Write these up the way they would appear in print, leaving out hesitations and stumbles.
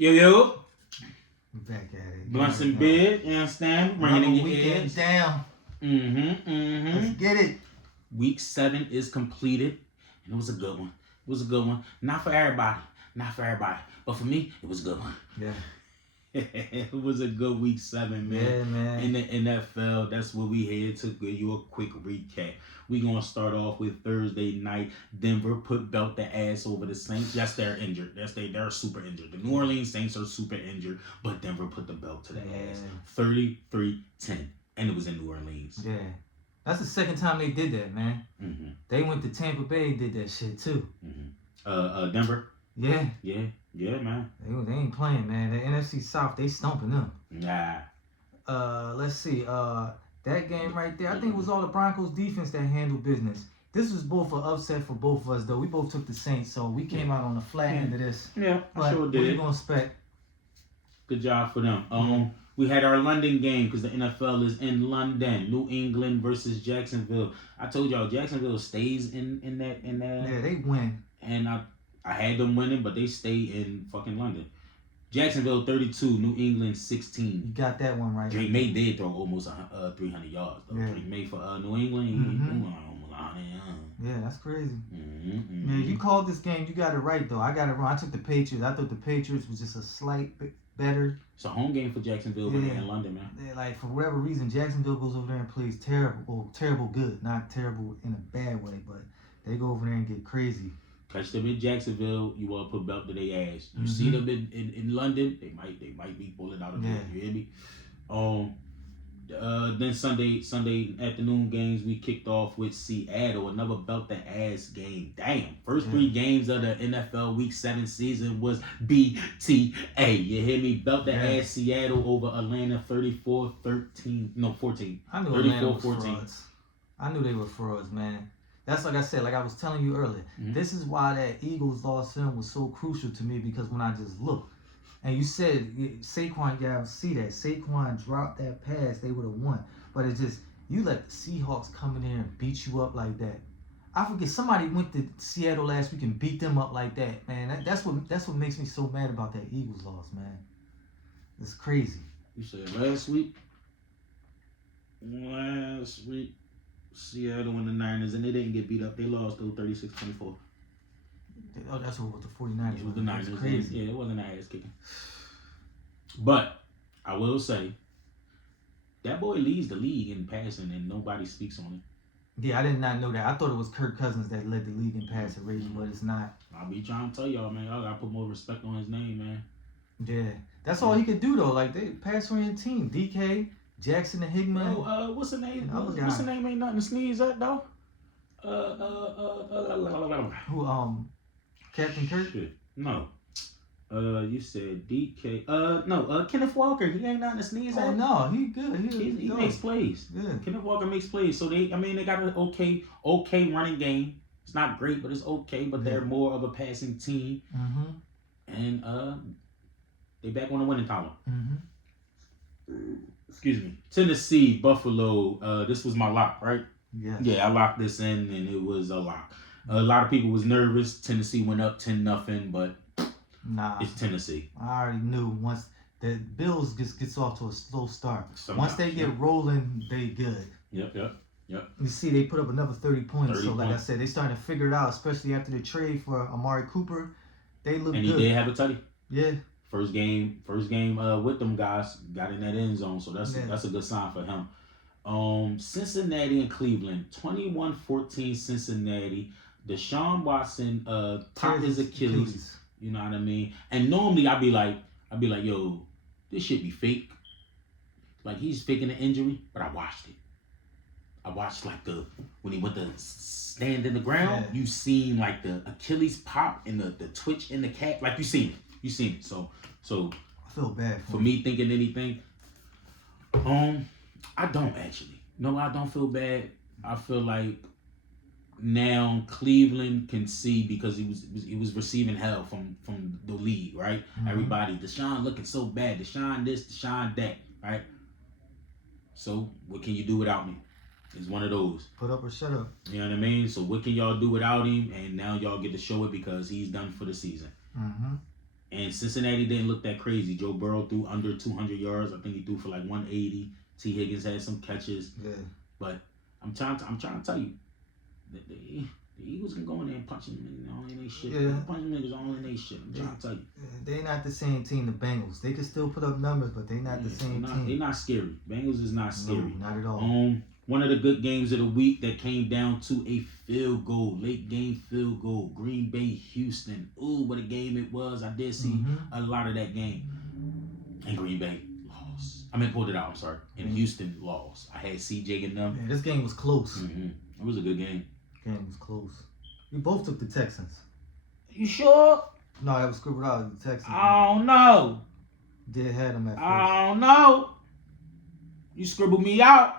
Yo. We back at it. Blunts and beer, you understand? Bringing in your weekend ears. down. Let's get it. Week 7 is completed, and it was a good one. It was a good one. Not for everybody. But for me, it was a good one. Yeah. It was a good week 7, man. Yeah, man. In the NFL, that's what we had to give you a quick recap. We're going to start off with Thursday night. Denver put belt the ass over the Saints. Yes, they're injured. They're super injured. The New Orleans Saints are super injured, but Denver put the belt to the ass. 33-10. And it was in New Orleans. Yeah. That's the second time they did that, man. Mm-hmm. They went to Tampa Bay and did that shit, too. Mm-hmm. Denver? Yeah. Yeah, man. They ain't playing, man. The NFC South, they stumping them. Nah. Let's see. That game right there, I think it was all the Broncos defense that handled business. This was both an upset for both of us, though. We both took the Saints, so we came out on the flat end of this. Yeah, I sure did. What are you going to expect? Good job for them. We had our London game because the NFL is in London. New England versus Jacksonville. I told y'all Jacksonville stays in that. Yeah, they win. And I had them winning, but they stay in fucking London. Jacksonville 32, New England 16. You got that one right. Drake May did throw almost 300 yards though. Yeah. Drake May for New England, he almost 100 yards. Yeah, that's crazy. Man, you called this game. You got it right though. I got it wrong. I took the Patriots. I thought the Patriots was just a slight bit better. It's a home game for Jacksonville, but they're in London, man. Yeah, like for whatever reason, Jacksonville goes over there and plays terrible good, not terrible in a bad way, but they go over there and get crazy. Catch them in Jacksonville, you all put belt to their ass. You see them in London, they might be pulling out of it. You hear me? Then Sunday afternoon games, we kicked off with Seattle, another belt the ass game. Damn. First 3 games of the NFL Week 7 season was BTA. You hear me? Belt the ass Seattle over Atlanta 34-13. No, 14. I knew Atlanta was frauds. I knew they were frauds, man. That's like I said, like I was telling you earlier. This is why that Eagles loss film was so crucial to me, because when I just looked, and you said Saquon, y'all see that Saquon dropped that pass, they would have won. But it's just, you let the Seahawks come in there and beat you up like that. I forget, somebody went to Seattle last week and beat them up like that, man. That's what makes me so mad about that Eagles loss, man. It's crazy. You said last week, Seattle and the Niners, and they didn't get beat up. They lost though 36-24. Oh, that's what the 49ers. It was the Niners. Crazy. Yeah, it wasn't an ass kicking. But I will say, that boy leads the league in passing, and nobody speaks on it. Yeah, I did not know that. I thought it was Kirk Cousins that led the league in passing rating, but it's not. I'll be trying to tell y'all, man. Y'all gotta put more respect on his name, man. Yeah, that's all he could do though. Like, they pass on your team. DK, Jackson, and Hickman. What's the name? What's the name? Ain't nothing to sneeze at though. Who? Captain Kirk? No. You said DK. No. Kenneth Walker. He ain't nothing to sneeze at. Oh no, he good. He makes plays. Yeah. Kenneth Walker makes plays. So they got an okay running game. It's not great, but it's okay. But they're more of a passing team. And they back on the winning column. Excuse me. Tennessee, Buffalo. This was my lock, right? Yeah. Yeah, I locked this in, and it was a lock. A lot of people was nervous. Tennessee went up 10-0, but it's Tennessee. I already knew once the Bills gets off to a slow start. Once they get rolling, they good. Yep. You see, they put up another 30 points. So, like I said, they starting to figure it out, especially after the trade for Amari Cooper. They look good. And he did have a tutty. Yeah. First game with them guys, got in that end zone, so that's a good sign for him. Cincinnati and Cleveland, 21-14 Cincinnati. Deshaun Watson popped his Achilles. You know what I mean? And normally I'd be like, yo, this shit be fake. Like, he's faking an injury, but I watched it. I watched like when he went to stand in the ground, you seen like the Achilles pop and the twitch in the calf. Like, you seen it. So I feel bad for me thinking anything. I don't actually. No, I don't feel bad. I feel like now Cleveland can see, because he was receiving hell from the league, right? Everybody, Deshaun looking so bad. Deshaun this, Deshaun that, right? So what can you do without me? It's one of those. Put up or shut up. You know what I mean? So what can y'all do without him? And now y'all get to show it because he's done for the season. And Cincinnati didn't look that crazy. Joe Burrow threw under 200 yards. I think he threw for like 180. T. Higgins had some catches. Yeah. But I'm trying to tell you, the Eagles can go in there and punch them all in their shit. Yeah. Punch them niggas all in their shit. I'm trying to tell you. They not the same team, the Bengals. They can still put up numbers, but they not the same team. They're not scary. Bengals is not scary. No, not at all. One of the good games of the week that came down to a field goal, late game field goal. Green Bay, Houston. Ooh, what a game it was. I did see a lot of that game. And Green Bay lost. I mean, pulled it out. I'm sorry. And Houston lost. I had CJ and them. Yeah, this game was close. It was a good game. Game was close. We both took the Texans. You sure? No, that was scribbled out. The Texans. I don't know. Did had them at first. I don't know. You scribbled me out.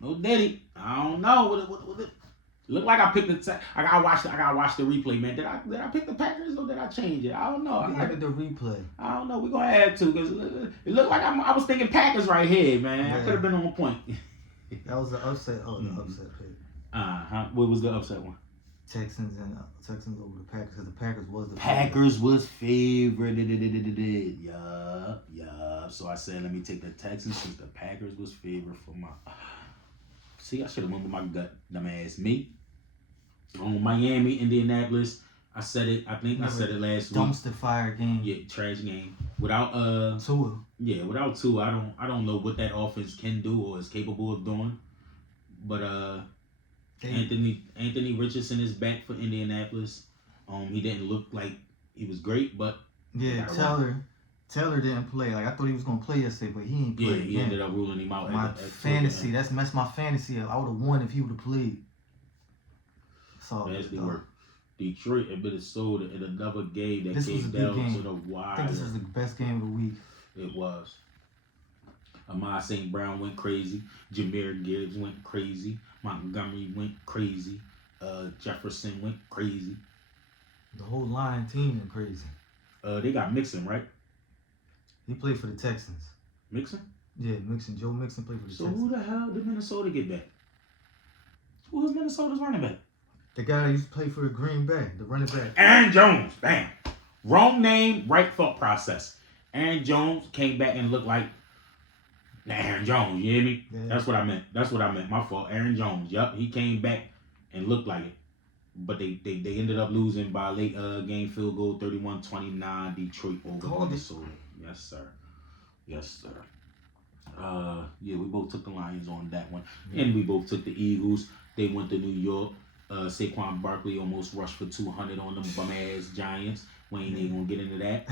No Diddy. I don't know. What it look like I picked the I gotta watch the replay, man. Did I pick the Packers or did I change it? I don't know. Look at the replay. I don't know. We're gonna have to because it looked like I was thinking Packers right here, man. Yeah. I could have been on point. That was the upset. Oh, the upset pick. What was the upset one? Texans over the Packers because the Packers was the Packers was favored. Yeah. So I said, let me take the Texans since the Packers was favored for my. See, I should have went with my gut, dumbass me. Miami, Indianapolis. I said it. I think I said it last week. Dumpster fire game. Yeah, trash game. Without Tua. Yeah, without Tua, I don't know what that offense can do or is capable of doing. But Anthony Richardson is back for Indianapolis. He didn't look like he was great, but yeah, Taylor didn't play. Like I thought he was gonna play yesterday, but he ain't play. Yeah, he ended up ruling him out. My fantasy, that's messed my fantasy up. I would have won if he would have played. So Basically work. Detroit and Minnesota in another game that came down to the wire. I think this was the best game of the week. It was. Amon St. Brown went crazy. Jahmyr Gibbs went crazy. Montgomery went crazy. Jefferson went crazy. The whole line team went crazy. They got Mixon, right? He played for the Texans. Mixon? Yeah, Mixon. Joe Mixon played for the Texans. So who the hell did Minnesota get back? Who was Minnesota's running back? The guy that used to play for the Green Bay, the running back. Aaron Jones. Bam. Wrong name, right thought process. Aaron Jones came back and looked like Aaron Jones. You hear me? Yeah. That's what I meant. My fault. Aaron Jones. Yup. He came back and looked like it. But they ended up losing by a late game field goal, 31-29, Detroit over Minnesota. Yes, sir. Yeah, we both took the Lions on that one. Yeah. And we both took the Eagles. They went to New York. Saquon Barkley almost rushed for 200 on them bum-ass Giants. We ain't even going to get into that.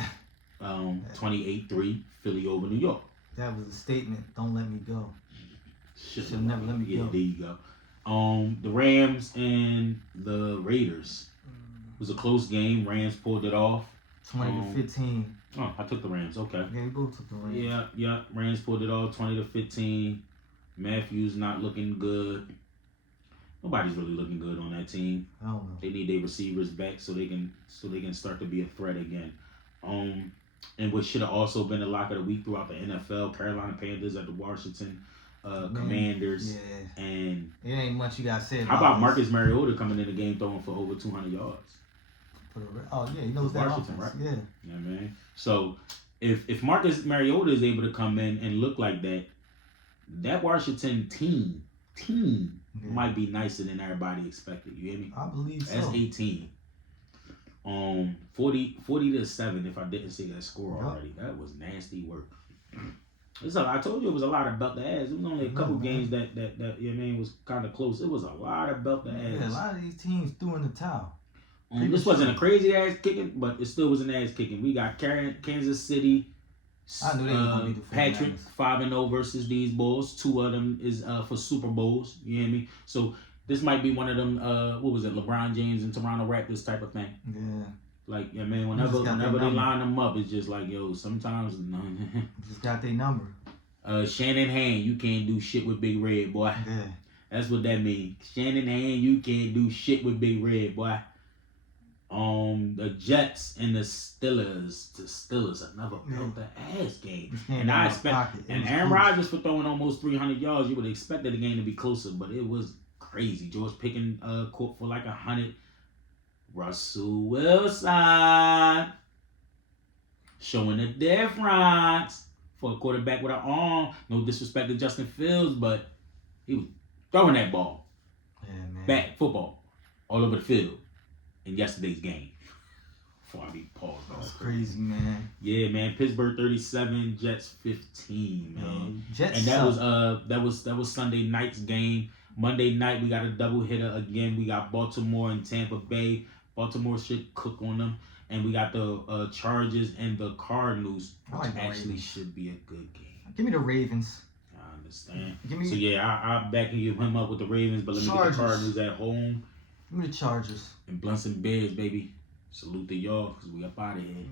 28-3, Philly over New York. That was a statement. Don't let me go. Should never let me go. Yeah, there you go. The Rams and the Raiders. It was a close game. Rams pulled it off. 20-15. Oh, I took the Rams. Okay. Yeah, we both took the Rams. Yeah. Rams pulled it off. 20-15. Matthews not looking good. Nobody's really looking good on that team. I don't know. They need their receivers back so they can start to be a threat again. And what should have also been the lock of the week throughout the NFL, Carolina Panthers at the Washington Commanders. Yeah. And it ain't much you got to say about how about this. Marcus Mariota coming in the game throwing for over 200 yards? Oh, yeah, he knows that Washington, offense. right? Yeah. Yeah, man. So if Marcus Mariota is able to come in and look like that Washington team might be nicer than everybody expected. You hear me? I believe so. That's 18. 40-7 if I didn't see that score already. That was nasty work. I told you it was a lot of belt to ass. It was only a couple games that you know what I mean was kind of close. It was a lot of belt to ass. Yeah, a lot of these teams threw in the towel. This wasn't a crazy ass kicking, but it still was an ass kicking. We got Kansas City. I knew they were gonna be the Patrick 5-0 versus these Bulls. 2 of them is for Super Bowls. You hear me? So this might be one of them. What was it? LeBron James and Toronto Raptors type of thing. Yeah. Like yeah, man. Whenever they line them up, it's just like yo. Sometimes just got their number. Shannon Hand, you can't do shit with Big Red, boy. Yeah. That's what that means. Shannon Hand, you can't do shit with Big Red, boy. The Jets and the Steelers. The Steelers another belt the ass game. And I expect Aaron Rodgers for throwing almost 300 yards. You would have expected the game to be closer, but it was crazy. George Pickens caught for like 100. Russell Wilson. showing the difference for a quarterback with an arm. No disrespect to Justin Fields, but he was throwing that ball. Yeah, man. Back football all over the field in yesterday's game. Before I be paused. That's crazy, man. Yeah, man. Pittsburgh 37, Jets 15, man. Jets and that was Sunday night's game. Monday night we got a double hitter again. We got Baltimore and Tampa Bay. Baltimore should cook on them. And we got the Chargers and the Cardinals, which actually should be a good game. Give me the Ravens. I understand. So yeah, I'm backing him up with the Ravens, but let me get the Cardinals at home. Give me the Chargers. And Blunts and Bears, baby. Salute to y'all, because we up out of here.